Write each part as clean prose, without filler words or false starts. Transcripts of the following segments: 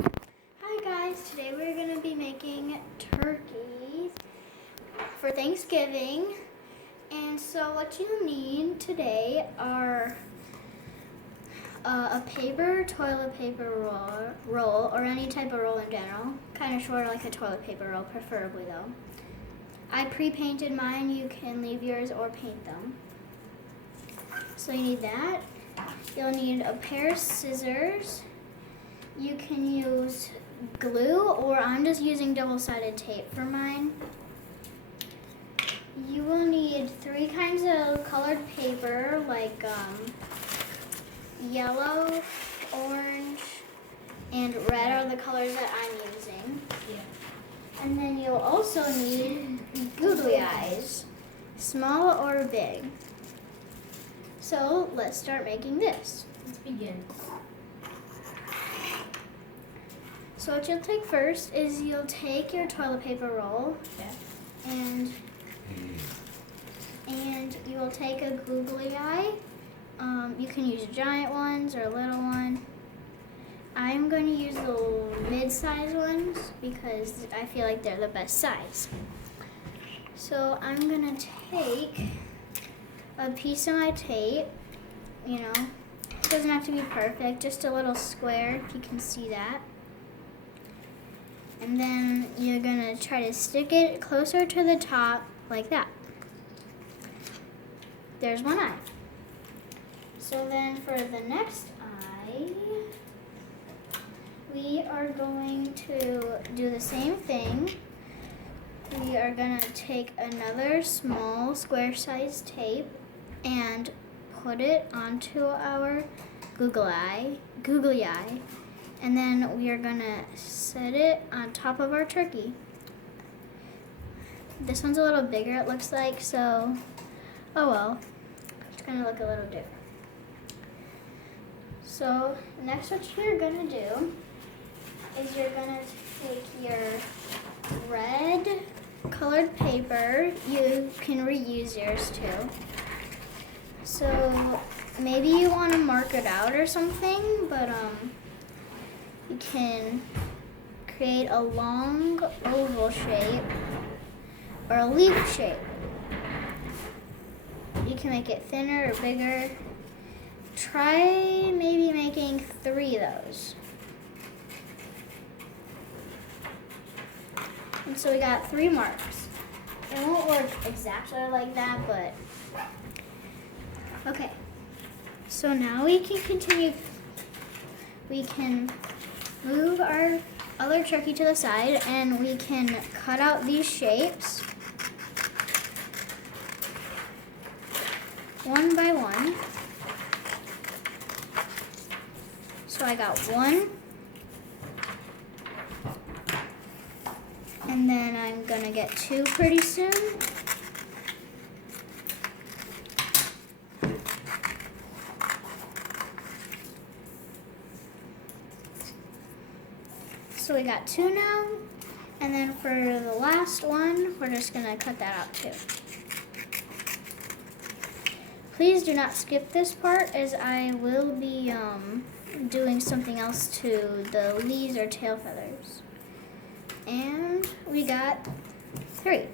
Hi guys, today we're going to be making turkeys for Thanksgiving. And so what you need today are a toilet paper roll, or any type of roll in general. Kind of short, like a toilet paper roll, preferably though. I pre-painted mine. You can leave yours or paint them. So you need that. You'll need a pair of scissors. You can use glue, or I'm just using double-sided tape for mine. You will need 3 kinds of colored paper, like yellow, orange, and red are the colors that I'm using. Yeah. And then you'll also need googly eyes, small or big. So let's start making this. Let's begin. So what you'll take first is you'll take your toilet paper roll, and you will take a googly eye. You can use giant ones or a little one. I'm going to use the mid-size ones because I feel like they're the best size. So I'm going to take a piece of my tape, it doesn't have to be perfect, just a little square if you can see that. And then you're going to try to stick it closer to the top like that. There's one eye. So then for the next eye, we are going to do the same thing. We are going to take another small square-sized tape and put it onto our googly eye. And then we are going to set it on top of our turkey. This one's a little bigger, it looks like, so, oh well. It's going to look a little different. So, next what you're going to do is you're going to take your red colored paper. You can reuse yours too. So, maybe you want to mark it out or something, but you can create a long oval shape or a leaf shape. You can make it thinner or bigger. Try maybe making 3 of those. And so we got 3 marks. It won't work exactly like that, but okay. So now we can continue. We can move our other turkey to the side, and we can cut out these shapes one by one. So I got 1, and then I'm gonna get 2 pretty soon. So we got 2 now, and then for the last one, we're just gonna cut that out too. Please do not skip this part, as I will be doing something else to the leaves or tail feathers. And we got 3.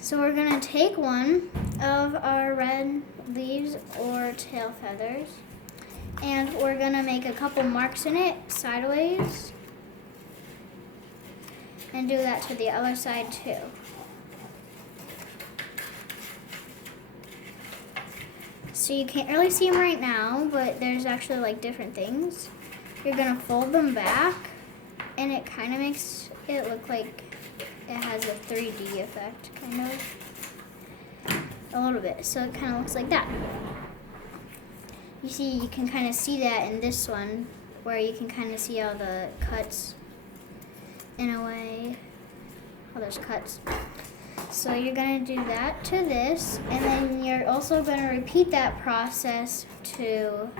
So we're gonna take one of our red leaves or tail feathers, and we're gonna make a couple marks in it sideways, and do that to the other side too. So you can't really see them right now, but there's actually like different things. You're gonna fold them back, and it kind of makes it look like it has a 3D effect, kind of. A little bit, so it kind of looks like that. You see, you can kind of see that in this one, where you can kind of see all the cuts, in a way, how there's cuts. So you're going to do that to this, and then you're also going to repeat that process to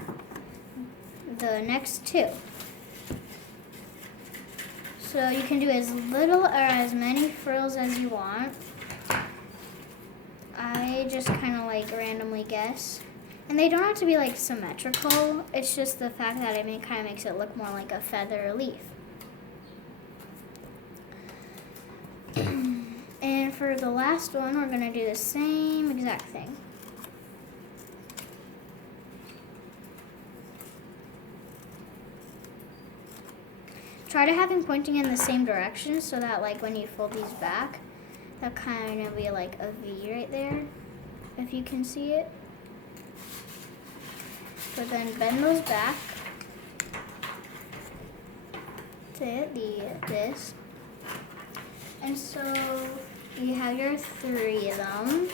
the next 2. So you can do as little or as many frills as you want. I just kind of like randomly guess. And they don't have to be like symmetrical. It's just the fact that it kind of makes it look more like a feather or leaf. And for the last one, we're gonna do the same exact thing. Try to have them pointing in the same direction so that like when you fold these back, that kind of be like a V right there, if you can see it. But then bend those back to this. And so you have your 3 of them.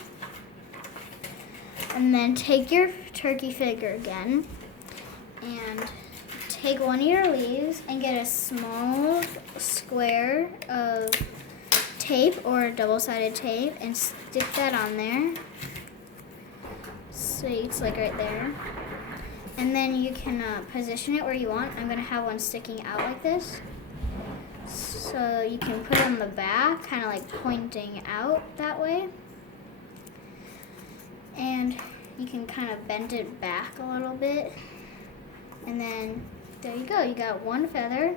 And then take your turkey figure again and take one of your leaves and get a small square of tape or double-sided tape and stick that on there. So it's like right there. And then you can position it where you want. I'm gonna have one sticking out like this. So you can put it on the back, kind of like pointing out that way. And you can kind of bend it back a little bit. And then there you go, you got one feather.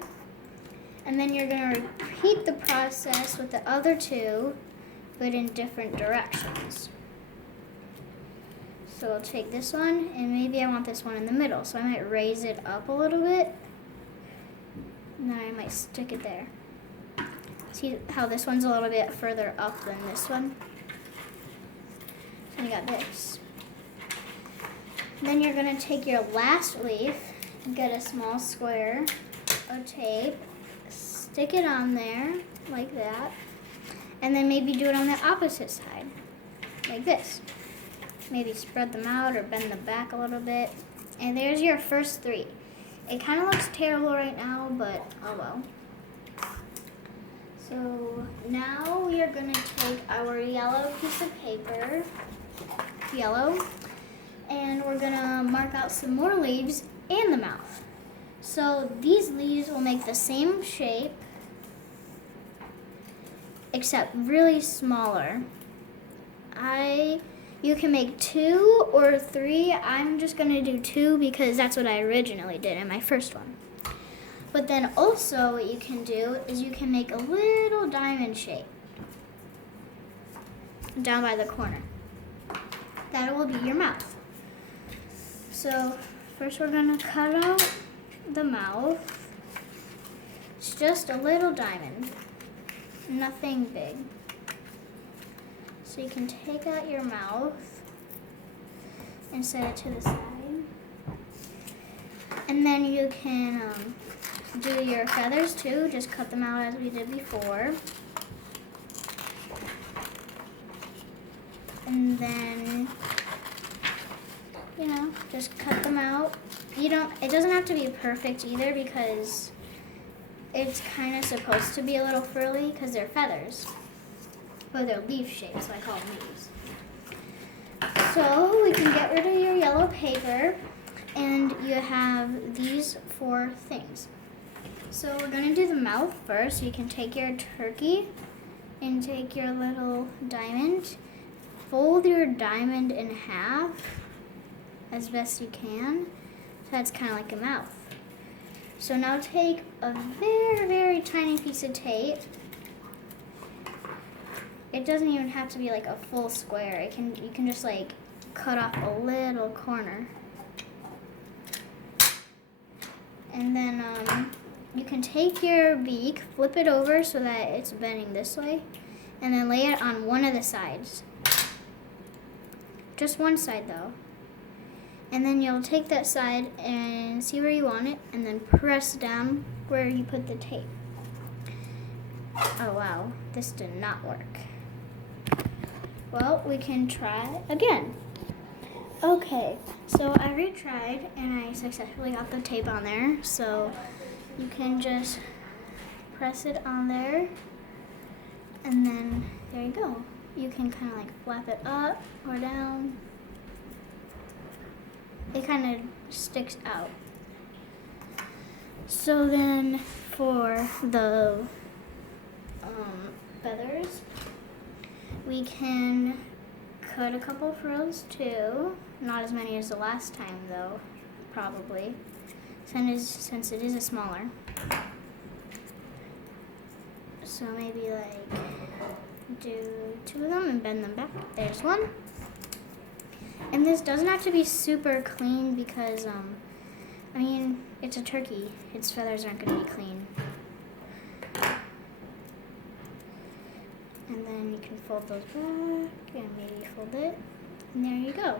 And then you're gonna repeat the process with the other 2, but in different directions. So I'll take this one, and maybe I want this one in the middle, so I might raise it up a little bit. And then I might stick it there. See how this one's a little bit further up than this one? So you got this. Then you're gonna take your last leaf, get a small square of tape, stick it on there, like that, and then maybe do it on the opposite side, like this. Maybe spread them out or bend them back a little bit. And there's your first 3. It kind of looks terrible right now, but oh well. So now we are going to take our yellow piece of paper, and we're going to mark out some more leaves and the mouth. So these leaves will make the same shape, except really smaller. You can make 2 or 3. I'm just gonna do 2 because that's what I originally did in my first one. But then also what you can do is you can make a little diamond shape down by the corner. That will be your mouth. So first we're gonna cut out the mouth. It's just a little diamond, nothing big. So you can take out your mouth and set it to the side. And then you can do your feathers too, just cut them out as we did before. And then, just cut them out. It doesn't have to be perfect either because it's kind of supposed to be a little frilly because they're feathers. But they're leaf shaped, so I call them leaves. So we can get rid of your yellow paper, and you have these 4 things. So we're gonna do the mouth first. You can take your turkey and take your little diamond, fold your diamond in half as best you can. So that's kind of like a mouth. So now take a very, very tiny piece of tape. It doesn't even have to be like a full square. You can just like cut off a little corner. And then you can take your beak, flip it over so that it's bending this way, and then lay it on one of the sides. Just one side though. And then you'll take that side and see where you want it, and then press down where you put the tape. Oh wow, this did not work. Well, we can try again. Okay, so I retried and I successfully got the tape on there. So you can just press it on there and then there you go. You can kind of like flap it up or down. It kind of sticks out. So then for the feathers, we can cut a couple frills too. Not as many as the last time though, probably, since it is a smaller. So maybe like do 2 of them and bend them back. There's one. And this doesn't have to be super clean because, I mean, it's a turkey. Its feathers aren't going to be clean. And then you can fold those back and maybe fold it. And there you go.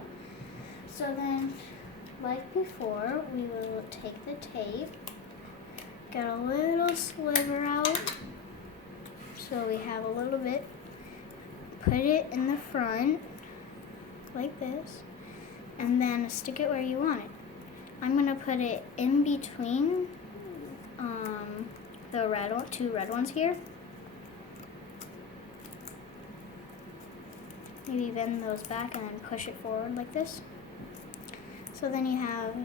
So then, like before, we will take the tape, get a little sliver out. So we have a little bit. Put it in the front, like this, and then stick it where you want it. I'm gonna put it in between the 2 red ones here. Maybe bend those back and then push it forward like this. So then you have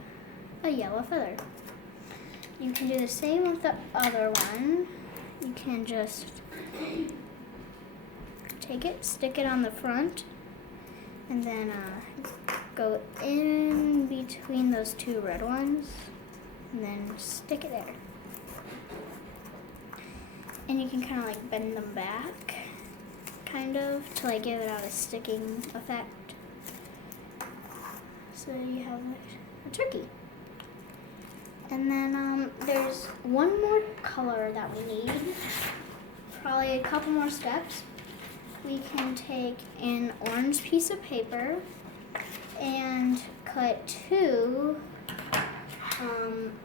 a yellow feather. You can do the same with the other one. You can just take it, stick it on the front, and then go in between those 2 red ones, and then stick it there. And you can kind of like bend them back, kind of, to like give it out a sticking effect. So you have a turkey. And then there's one more color that we need, probably a couple more steps. We can take an orange piece of paper and cut 2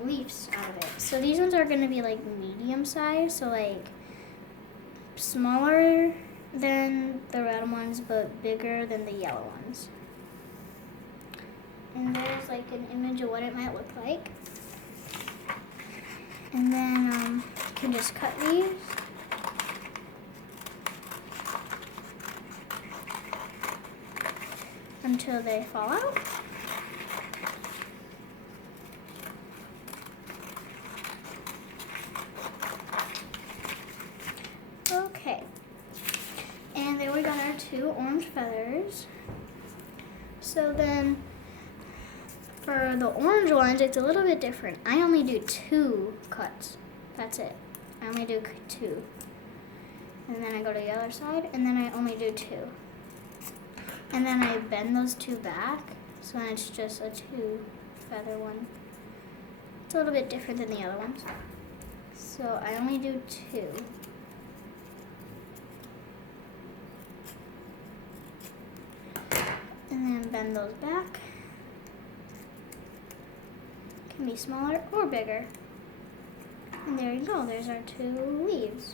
leaves out of it. So these ones are going to be like medium size, so like smaller than the red ones but bigger than the yellow ones. And there's like an image of what it might look like. And then you can just cut these. Until they fall out. Okay. And there we got our 2 orange feathers. So then for the orange ones, it's a little bit different. I only do 2 cuts. That's it. I only do 2. And then I go to the other side, and then I only do 2. And then I bend those 2 back, so then it's just a 2 feather one. It's a little bit different than the other ones. So I only do 2. And then bend those back. Can be smaller or bigger. And there you go, there's our 2 leaves.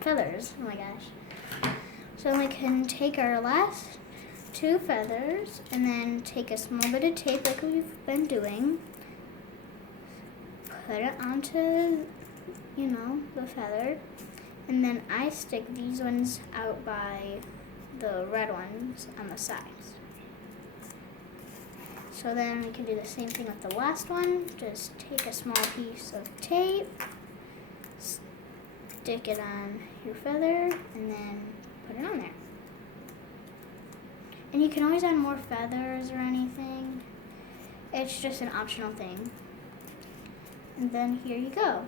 Feathers, oh my gosh. So we can take our last 2 feathers and then take a small bit of tape like we've been doing, put it onto, the feather, and then I stick these ones out by the red ones on the sides. So then we can do the same thing with the last one. Just take a small piece of tape, stick it on your feather, and then put it on there. And you can always add more feathers or anything. It's just an optional thing. And then here you go.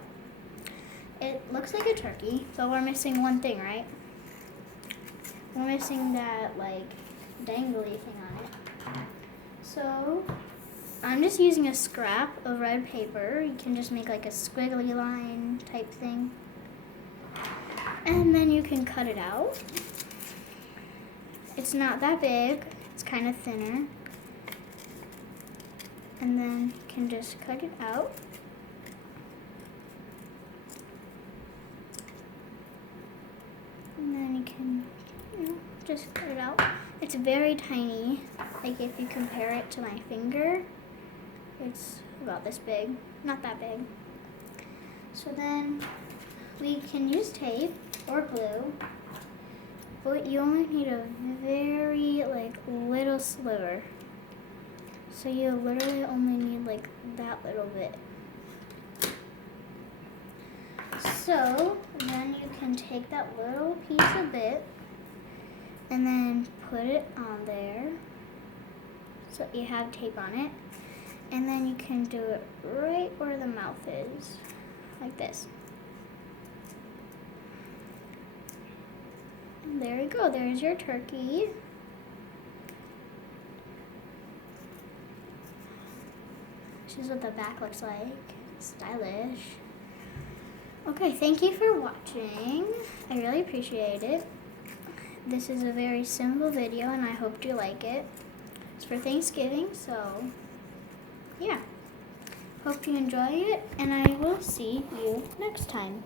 It looks like a turkey, but we're missing one thing, right? We're missing that like dangly thing on it. So I'm just using a scrap of red paper. You can just make like a squiggly line type thing. And then you can cut it out. It's not that big, it's kind of thinner. And then you can just cut it out. And then you can, just cut it out. It's very tiny. Like if you compare it to my finger, it's about this big, not that big. So then we can use tape or glue. But you only need a very little sliver. So you literally only need like that little bit. So then you can take that little piece of bit and then put it on there. So you have tape on it. And then you can do it right where the mouth is, like this. And there you go, there's your turkey. This is what the back looks like, stylish. Okay, thank you for watching. I really appreciate it. This is a very simple video and I hope you like it. It's for Thanksgiving, so yeah. Hope you enjoy it and I will see you next time.